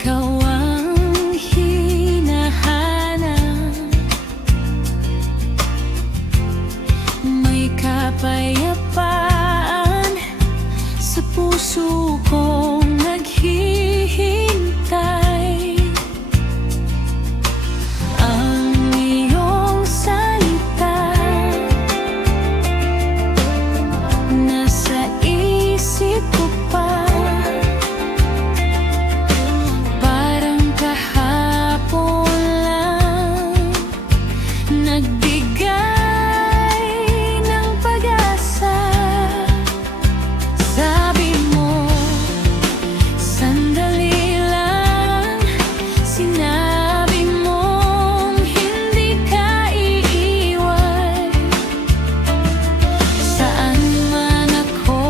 ikaw ang hinahanap. May kapayapaan sa puso kong naghihintay. Ang iyong salita nasa isip ko pa. Parang kahapon lang nagbigay ng pag-asa. Sabi mo, sandali lang. Sinabi mong hindi ka iiwan. Saan man ako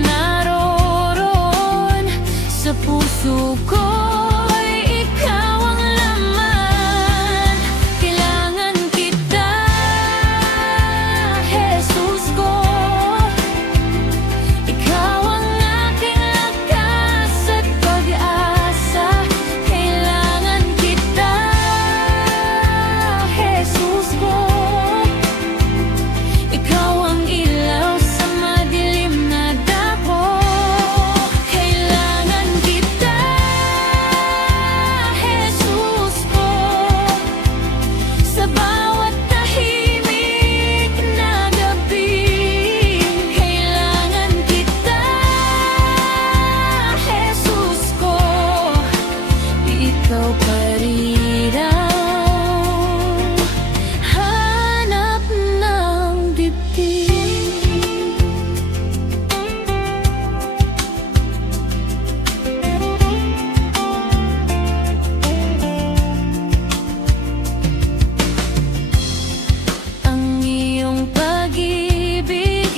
naroroon, sa puso ko'y ikaw ang laman. Kailangan kita, Jesus ko. Ikaw ang aking lakas at pag-asa. Kailangan kita, Jesus ko. Ikaw ang ilaw sa madilim na dako. Kailangan kita, Jesus ko. Sa bawat tahimik na gabi, kailangan kita, Jesus ko. Ikaw pa rin ang hanap ng dibdib. Ang iyong pag-ibig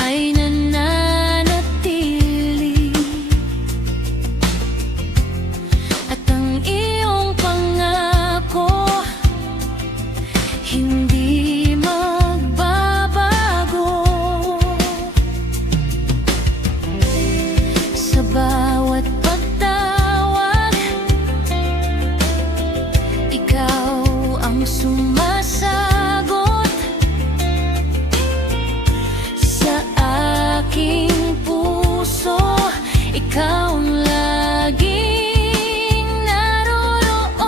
ay nananatili, at ang iyong pangako hindi magbabago. Sa bawat pagtawag, ikaw ang sumasagot. Sa aking puso, ikaw ang laging naroroon.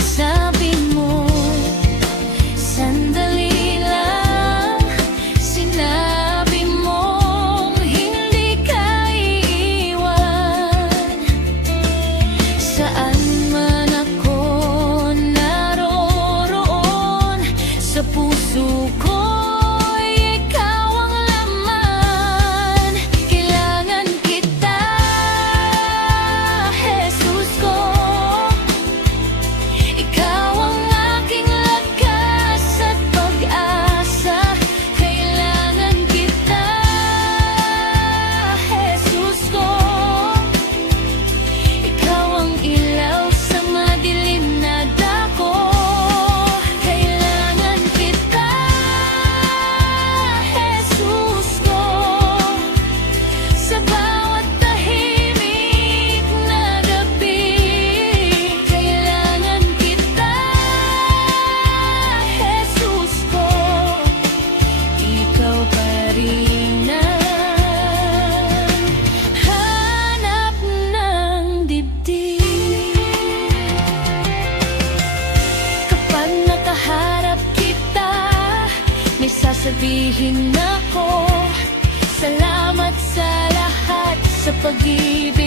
Sabi mo, sandali lang. Sinabi mong hindi ka iiwan. Saan man ako naroroon, sa puso ko'y ikaw ang laman. Kailangan kita, Jesus ko. Ikaw ang aking lakas at pag-asa. Kailangan kita, Jesus ko. Ikaw ang ilaw sa madilim na dako. Kailangan kita, Jesus ko. Sa bawat tahimik na gabi, kailangan kita, Jesus ko. Ikaw pa rin ang hanap ng dibdib. Kapag nakaharap kita, may sasabihin ako, salamat sa lahat, sa pag-ibig